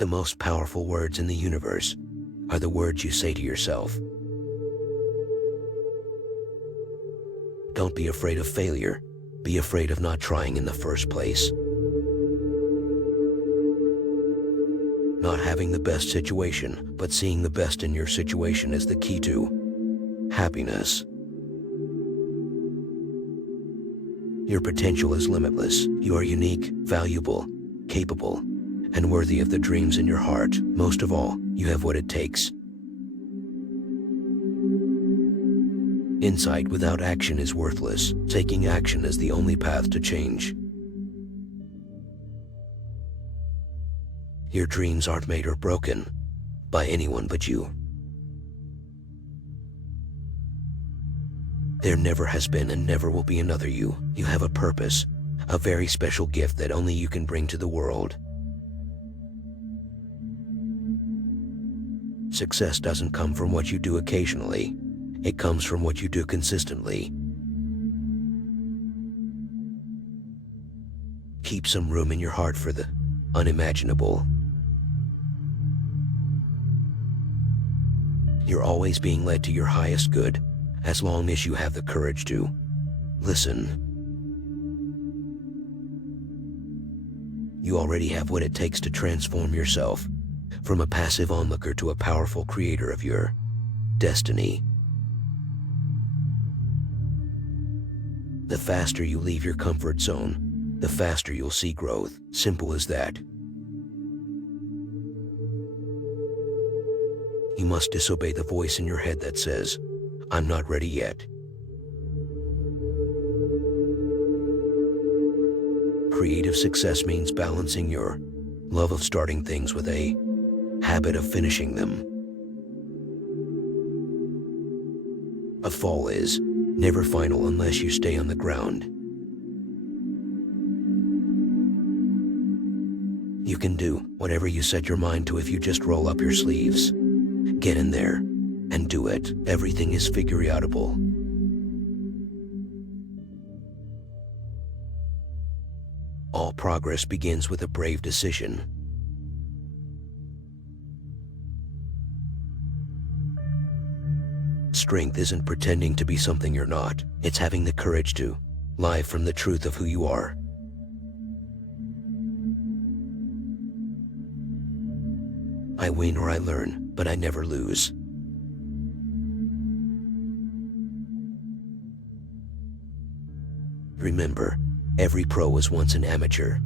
The most powerful words in the universe are the words you say to yourself. Don't be afraid of failure. Be afraid of not trying in the first place. Not having the best situation, but seeing the best in your situation is the key to happiness. Your potential is limitless. You are unique, valuable, capable, and worthy of the dreams in your heart. Most of all, you have what it takes. Insight without action is worthless. Taking action is the only path to change. Your dreams aren't made or broken by anyone but you. There never has been and never will be another you. You have a purpose, a very special gift that only you can bring to the world. Success doesn't come from what you do occasionally. It comes from what you do consistently. Keep some room in your heart for the unimaginable. You're always being led to your highest good, as long as you have the courage to listen. You already have what it takes to transform yourself from a passive onlooker to a powerful creator of your destiny. The faster you leave your comfort zone, the faster you'll see growth. Simple as that. You must disobey the voice in your head that says, "I'm not ready yet." Creative success means balancing your love of starting things with a habit of finishing them. A fall is never final unless you stay on the ground. You can do whatever you set your mind to if you just roll up your sleeves. Get in there and do it. Everything is figureoutable. All progress begins with a brave decision. Strength isn't pretending to be something you're not. It's having the courage to live from the truth of who you are. I win or I learn, but I never lose. Remember, every pro was once an amateur.